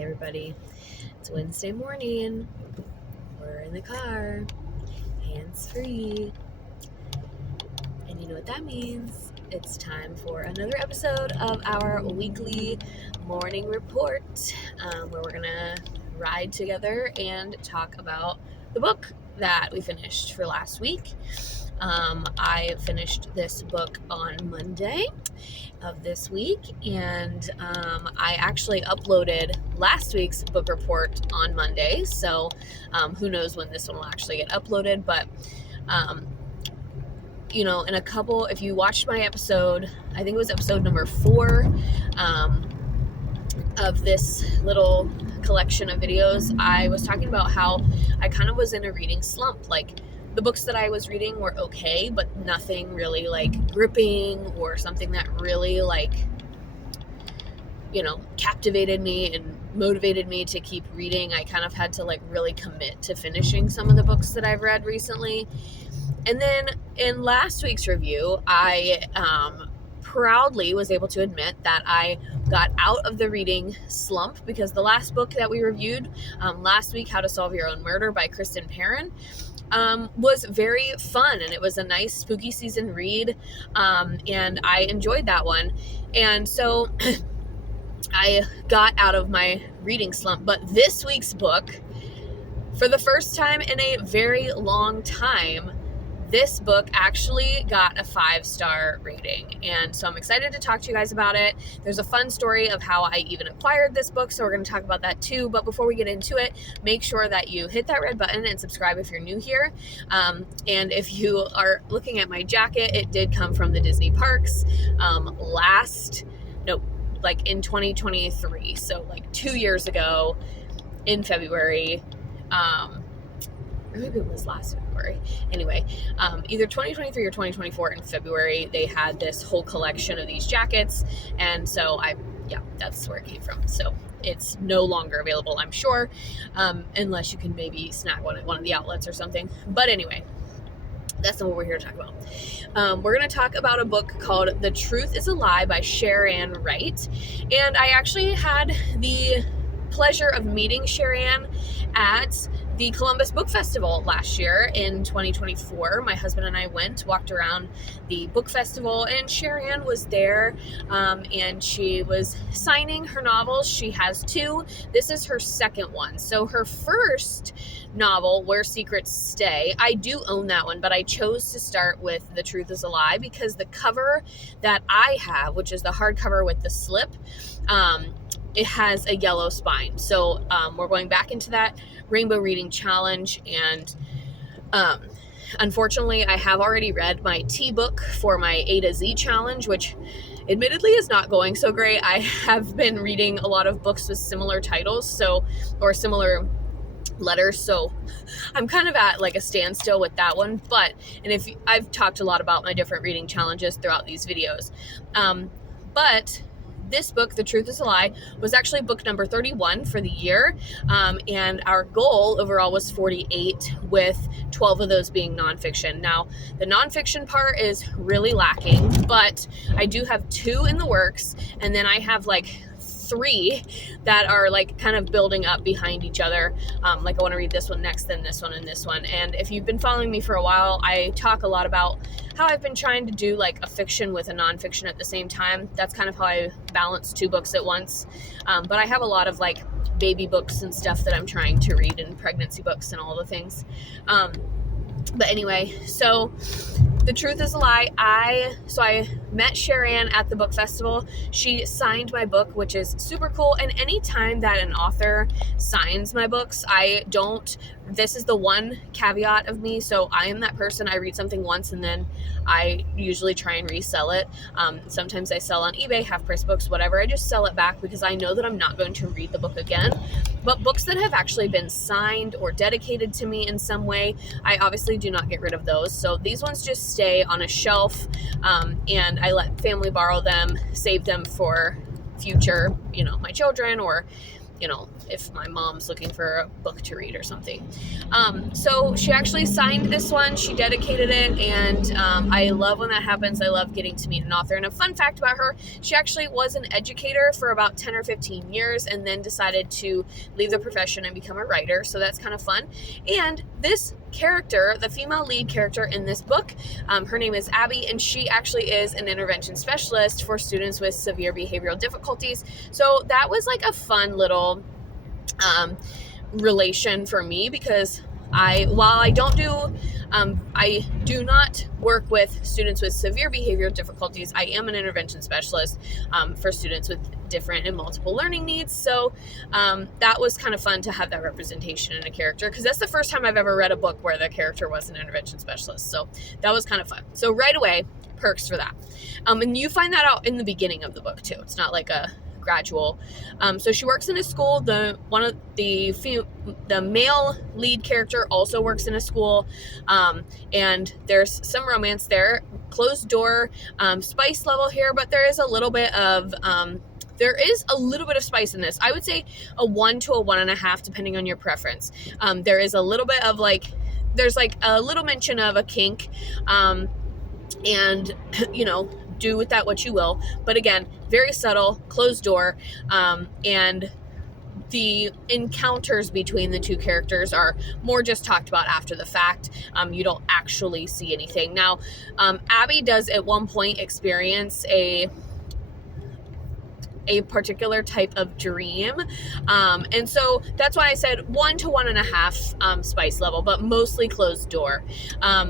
Hey everybody, it's Wednesday morning. We're in the car, hands free. And you know what that means? It's time for another episode of our weekly morning report, where we're gonna ride together and talk about the book that we finished for last week. I finished this book on Monday of this week, and I actually uploaded last week's book report on Monday, so who knows when this one will actually get uploaded, but in a couple, if you watched my episode, I think it was episode number 4 of this little collection of videos, I was talking about how I kind of was in a reading slump. Like, the books that I was reading were okay, but nothing really like gripping or something that really captivated me and motivated me to keep reading. I kind of had to really commit to finishing some of the books that I've read recently. And then in last week's review, I proudly was able to admit that I got out of the reading slump, because the last book that we reviewed last week, How to Solve Your Own Murder by Cherann, was very fun, and it was a nice spooky season read, and I enjoyed that one. And so I got out of my reading slump. But this week's book, for the first time in a very long time, this book actually got a 5-star rating, and so I'm excited to talk to you guys about it. There's a fun story of how I even acquired this book, so we're going to talk about that too. But before we get into it, make sure that you hit that red button and subscribe if you're new here. And if you are looking at my jacket, it did come from the Disney parks in 2023, so 2 years ago in February. Maybe it was last February. Anyway, either 2023 or 2024 in February, they had this whole collection of these jackets. And so that's where it came from. So it's no longer available, I'm sure, unless you can maybe snag one at one of the outlets or something. But anyway, that's not what we're here to talk about. We're going to talk about a book called The Truth is a Lie by Cherann Wright. And I actually had the pleasure of meeting Cherann at the Columbus Book Festival last year in 2024. My husband and I walked around the book festival, and Cherann was there, and she was signing her novels. She has 2. This is her second one. So her first novel, Where Secrets Stay, I do own that one, but I chose to start with The Truth is a Lie because the cover that I have, which is the hardcover with the slip, it has a yellow spine. So we're going back into that Rainbow Reading Challenge, and unfortunately I have already read my T book for my A to Z challenge, which admittedly is not going so great. I have been reading a lot of books with similar titles, or similar letters, so I'm kind of at a standstill with that one. And I've talked a lot about my different reading challenges throughout these videos, but this book, The Truth is a Lie, was actually book number 31 for the year, and our goal overall was 48, with 12 of those being nonfiction. Now, the nonfiction part is really lacking, but I do have 2 in the works, and then I have 3 that are kind of building up behind each other. I want to read this one next, then this one, and this one. And if you've been following me for a while, I talk a lot about how I've been trying to do a fiction with a nonfiction at the same time. That's kind of how I balance 2 books at once. But I have a lot of baby books and stuff that I'm trying to read, and pregnancy books and all the things. But anyway, so The Truth is a Lie. I met Cherann at the book festival. She signed my book, which is super cool. And anytime that an author signs my books, this is the one caveat of me. So I am that person. I read something once and then I usually try and resell it. Sometimes I sell on eBay, half price books, whatever. I just sell it back because I know that I'm not going to read the book again. But books that have actually been signed or dedicated to me in some way, I obviously do not get rid of those. So these ones just stay on a shelf, and I let family borrow them, save them for future, my children, or if my mom's looking for a book to read or something. So she actually signed this one. She dedicated it, and I love when that happens. I love getting to meet an author. And a fun fact about her, she actually was an educator for about 10 or 15 years and then decided to leave the profession and become a writer. So that's kind of fun. And this character, the female lead character in this book, her name is Abby, and she actually is an intervention specialist for students with severe behavioral difficulties. So that was like a fun little relation for me, because while I do not work with students with severe behavioral difficulties, I am an intervention specialist for students with different and multiple learning needs. So that was kind of fun to have that representation in a character, because that's the first time I've ever read a book where the character was an intervention specialist. So that was kind of fun. So right away, perks for that. And you find that out in the beginning of the book too. It's not like a gradual. So she works in a school. The male lead character also works in a school, and there's some romance there. Closed door, spice level here, but there is a little bit of spice in this. I would say a 1 to a 1.5, depending on your preference. There is a little bit of there's a little mention of a kink, and do with that what you will. But again, very subtle, closed door, and the encounters between the two characters are more just talked about after the fact. You don't actually see anything. Now, Abby does at one point experience a particular type of dream. And so that's why I said 1 to 1.5 spice level, but mostly closed door.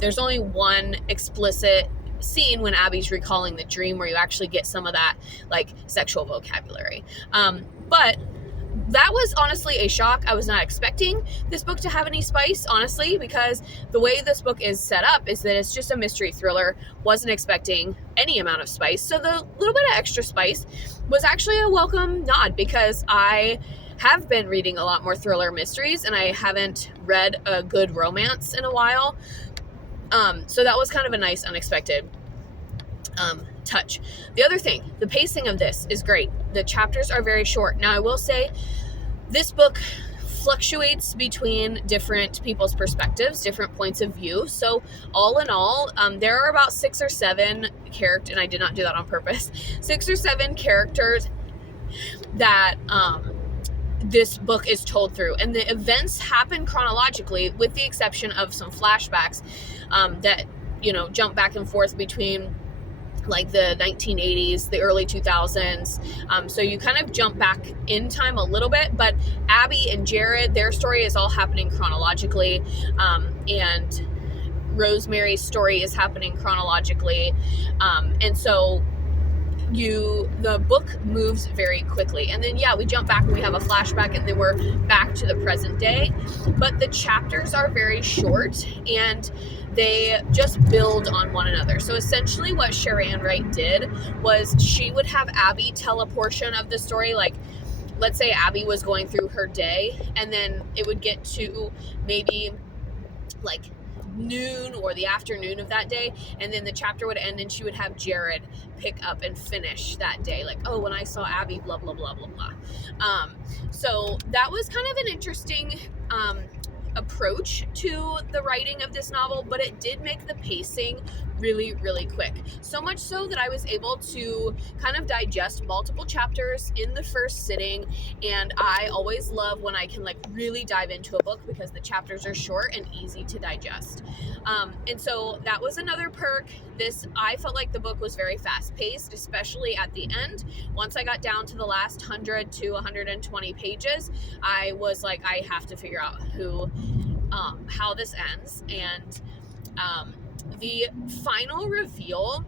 There's only one explicit scene when Abby's recalling the dream where you actually get some of that sexual vocabulary. But that was honestly a shock. I was not expecting this book to have any spice, honestly, because the way this book is set up is that it's just a mystery thriller. Wasn't expecting any amount of spice. So the little bit of extra spice was actually a welcome nod, because I have been reading a lot more thriller mysteries and I haven't read a good romance in a while. So that was kind of a nice unexpected touch. The other thing, the pacing of this is great. The chapters are very short. Now, I will say this book fluctuates between different people's perspectives, different points of view. So all in all, there are about 6 or 7 characters, and I did not do that on purpose, 6 or 7 characters that this book is told through, and the events happen chronologically, with the exception of some flashbacks that jump back and forth between the 1980s, the early 2000s. So you kind of jump back in time a little bit, but Abby and Jared, their story is all happening chronologically, and Rosemary's story is happening chronologically, and so the book moves very quickly. And then we jump back and we have a flashback, and then we're back to the present day. But the chapters are very short and they just build on one another. So essentially what Cherann Wright did was she would have Abby tell a portion of the story. Let's say Abby was going through her day, and then it would get to maybe noon or the afternoon of that day, and then the chapter would end and she would have Jared pick up and finish that day, when I saw Abby, blah blah blah blah blah. So that was kind of an interesting approach to the writing of this novel, but it did make the pacing really, really quick. So much so that I was able to kind of digest multiple chapters in the first sitting, and I always love when I can really dive into a book because the chapters are short and easy to digest. And so that was another perk. I felt like the book was very fast-paced, especially at the end. Once I got down to the last 100 to 120 pages, I was like, I have to figure out how this ends. And the final reveal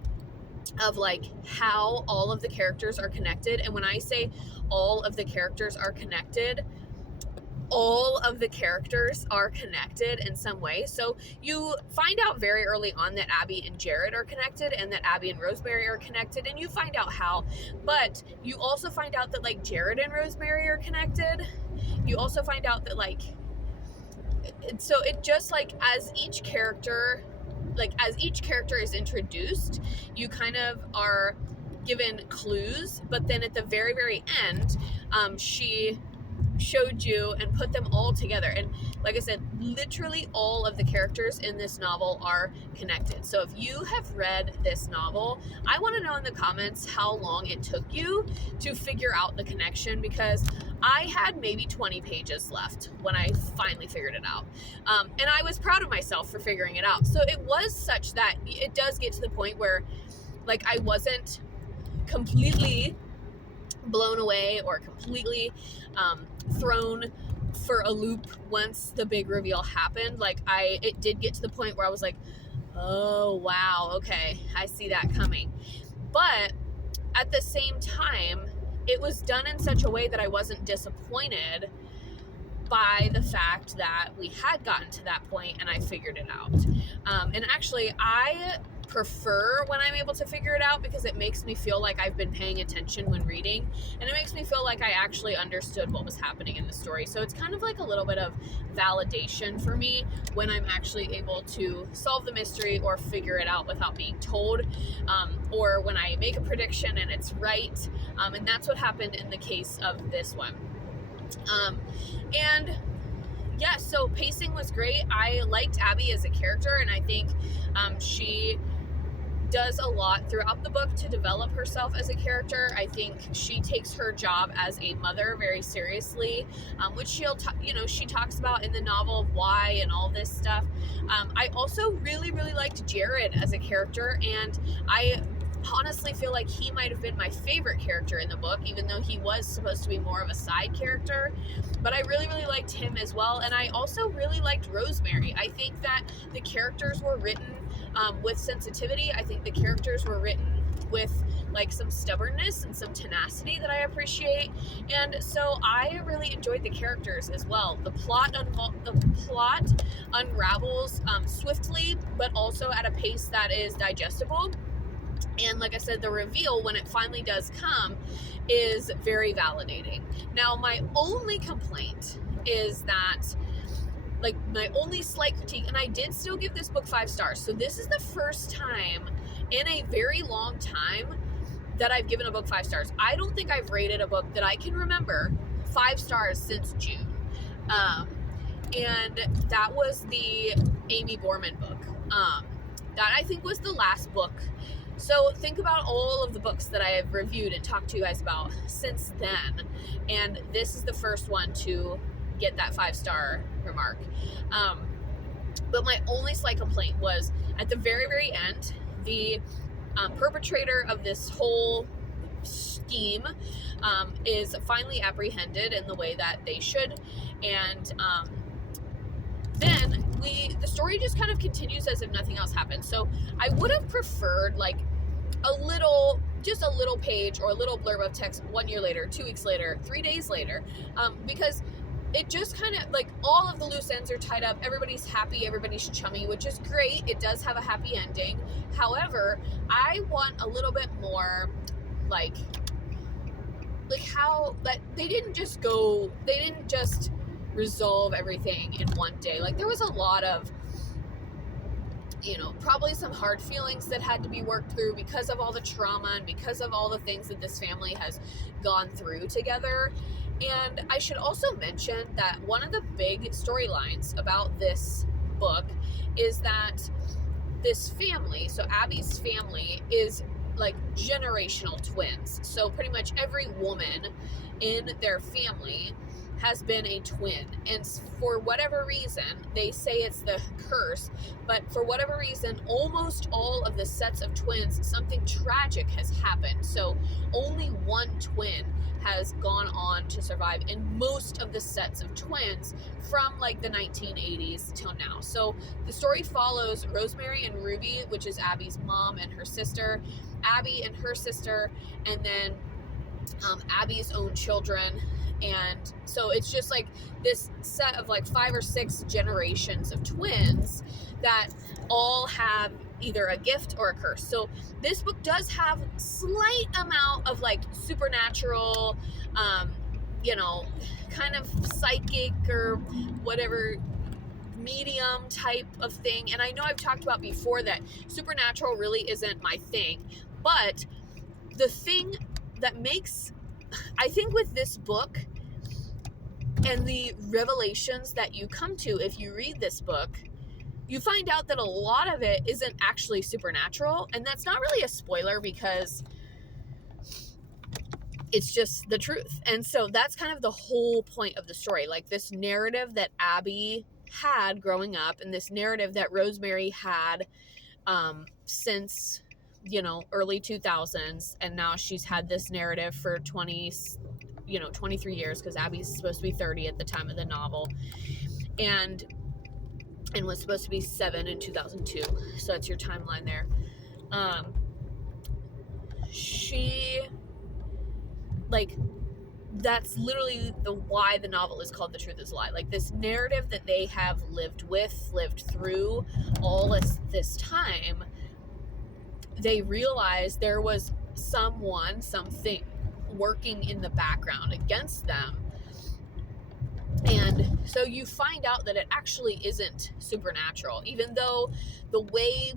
of how all of the characters are connected, and when I say all of the characters are connected, all of the characters are connected in some way. So you find out very early on that Abby and Jared are connected, and that Abby and Rosemary are connected, and you find out how, but you also find out that Jared and Rosemary are connected. You also find out that so it just as each character is introduced, you kind of are given clues, but then at the very, very end, she showed you and put them all together. And like I said, literally all of the characters in this novel are connected. So if you have read this novel, I want to know in the comments how long it took you to figure out the connection, because I had maybe 20 pages left when I finally figured it out. And I was proud of myself for figuring it out. So it was such that it does get to the point where, like, I wasn't completely blown away or completely thrown for a loop once the big reveal happened. Like, it did get to the point where I was like, oh wow, okay, I see that coming. But at the same time, it was done in such a way that I wasn't disappointed by the fact that we had gotten to that point and I figured it out. And actually, I prefer when I'm able to figure it out, because it makes me feel like I've been paying attention when reading, and it makes me feel like I actually understood what was happening in the story. So it's kind of like a little bit of validation for me when I'm actually able to solve the mystery or figure it out without being told, or when I make a prediction and it's right. And that's what happened in the case of this one. And yeah, so pacing was great. I liked Abby as a character, and I think she does a lot throughout the book to develop herself as a character. I think she takes her job as a mother very seriously, which she talks about in the novel, why and all this stuff. I also really, really liked Jared as a character, and I honestly feel like he might have been my favorite character in the book, even though he was supposed to be more of a side character. But I really, really liked him as well. And I also really liked Rosemary. I think that the characters were written with sensitivity. I think the characters were written with like some stubbornness and some tenacity that I appreciate. And so I really enjoyed the characters as well. The plot unravels swiftly, but also at a pace that is digestible. And like I said, the reveal, when it finally does come, is very validating. Now, my only complaint is that, like, my only slight critique, and I did still give this book 5 stars. So this is the first time in a very long time that I've given a book 5 stars. I don't think I've rated a book that I can remember 5 stars since June. And that was the Amy Borman book. That I think was the last book. So think about all of the books that I have reviewed and talked to you guys about since then. And this is the first one to get that 5-star remark. But my only slight complaint was at the very, very end, the perpetrator of this whole scheme is finally apprehended in the way that they should. And then the story just kind of continues as if nothing else happened. So I would have preferred like just a little page or a little blurb of text 1 year later, 2 weeks later, 3 days later, because it just kind of like all of the loose ends are tied up. Everybody's happy, everybody's chummy, which is great. It does have a happy ending. However, I want a little bit more like how that they didn't just resolve everything in one day. Like, there was a lot of, probably some hard feelings that had to be worked through because of all the trauma and because of all the things that this family has gone through together. And I should also mention that one of the big storylines about this book is that this family, so Abby's family, is like generational twins. So pretty much every woman in their family has been a twin, and for whatever reason, they say it's the curse, but for whatever reason, almost all of the sets of twins, something tragic has happened. So only one twin has gone on to survive in most of the sets of twins from like the 1980s till now. So the story follows Rosemary and Ruby, which is Abby's mom and her sister, Abby and her sister, and then Abby's own children. And so it's just like this set of like 5 or 6 generations of twins that all have either a gift or a curse. So this book does have slight amount of like supernatural, kind of psychic or whatever medium type of thing. And I know I've talked about before that supernatural really isn't my thing, but the thing that makes, I think with this book, And the revelations that you come to if you read this book, you find out that a lot of it isn't actually supernatural. And that's not really a spoiler because it's just the truth. And so that's kind of the whole point of the story. Like, this narrative that Abby had growing up, and this narrative that Rosemary had since, early 2000s. And now she's had this narrative for 23 years, because Abby's supposed to be 30 at the time of the novel. And was supposed to be 7 in 2002. So that's your timeline there. That's literally why the novel is called The Truth Is a Lie. Like, this narrative that they have lived through all this time, they realized there was something working in the background against them. And so you find out that it actually isn't supernatural, even though the way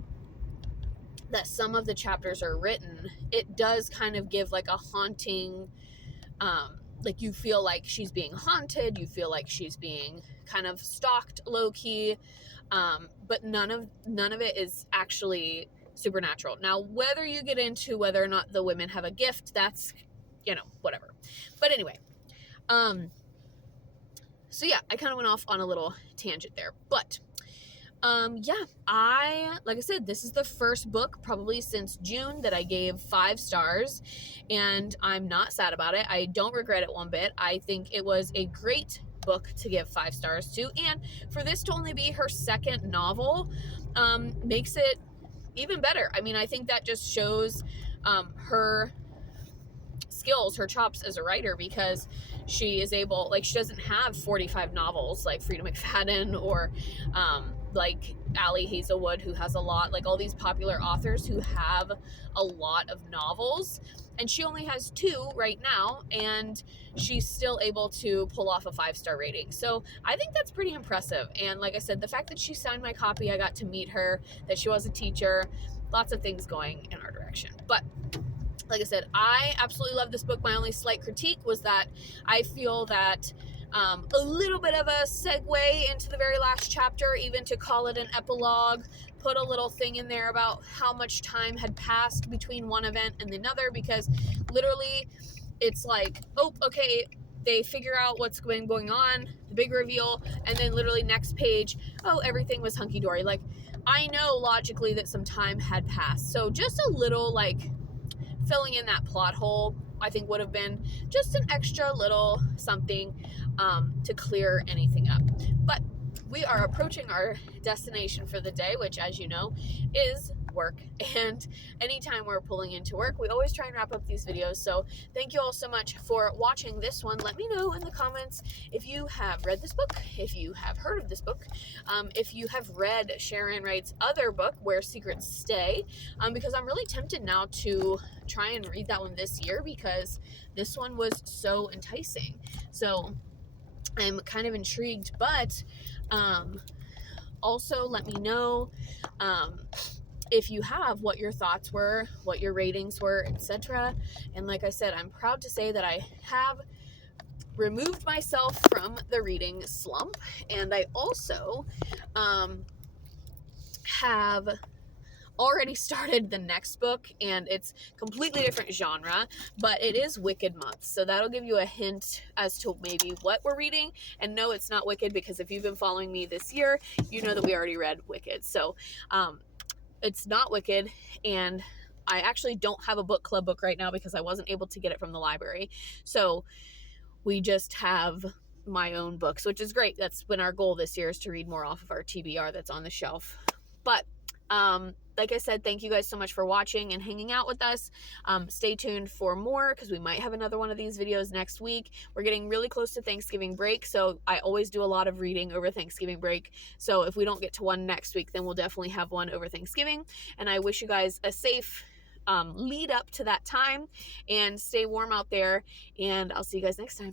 that some of the chapters are written, it does kind of give like a haunting, like, you feel like she's being haunted, you feel like she's being kind of stalked low-key, but none of it is actually supernatural. Now, whether you get into whether or not the women have a gift, that's, whatever. But anyway, so yeah, I kind of went off on a little tangent there, but like I said, this is the first book probably since June that I gave 5 stars, and I'm not sad about it. I don't regret it one bit. I think it was a great book to give 5 stars to, and for this to only be her second novel, makes it even better. I mean, I think that just shows her skills, her chops as a writer, because she is able, like, she doesn't have 45 novels like Frida McFadden or like Ali Hazelwood, who has a lot, like all these popular authors who have a lot of novels, and she only has 2 right now, and she's still able to pull off a 5-star rating. So I think that's pretty impressive. And like I said, the fact that she signed my copy, I got to meet her, that she was a teacher, lots of things going in our direction. But like I said, I absolutely love this book. My only slight critique was that I feel that a little bit of a segue into the very last chapter, even to call it an epilogue, put a little thing in there about how much time had passed between one event and another, because literally it's like, oh, okay, they figure out what's been going on, the big reveal, and then literally next page, oh, everything was hunky-dory. Like, I know logically that some time had passed, so just a little, like, filling in that plot hole, I think would have been just an extra little something to clear anything up. But we are approaching our destination for the day, which, as you know, is work. And anytime we're pulling into work, we always try and wrap up these videos. So thank you all so much for watching this one. Let me know in the comments if you have read this book, if you have heard of this book, if you have read Cherann Wright's other book, Where Secrets Stay, because I'm really tempted now to try and read that one this year, because this one was so enticing. So I'm kind of intrigued, but also let me know if you have, what your thoughts were, what your ratings were, etc. And like I said, I'm proud to say that I have removed myself from the reading slump, and I also have already started the next book, and it's completely different genre, but it is Wicked month, so that'll give you a hint as to maybe what we're reading. And no, it's not Wicked, because if you've been following me this year, you know that we already read Wicked. So it's not Wicked, and I actually don't have a book club book right now because I wasn't able to get it from the library, so we just have my own books, which is great. That's been our goal this year, is to read more off of our TBR that's on the shelf. But like I said, thank you guys so much for watching and hanging out with us. Stay tuned for more, because we might have another one of these videos next week. We're getting really close to Thanksgiving break, so I always do a lot of reading over Thanksgiving break. So if we don't get to one next week, then we'll definitely have one over Thanksgiving. And I wish you guys a safe lead up to that time, and stay warm out there, and I'll see you guys next time.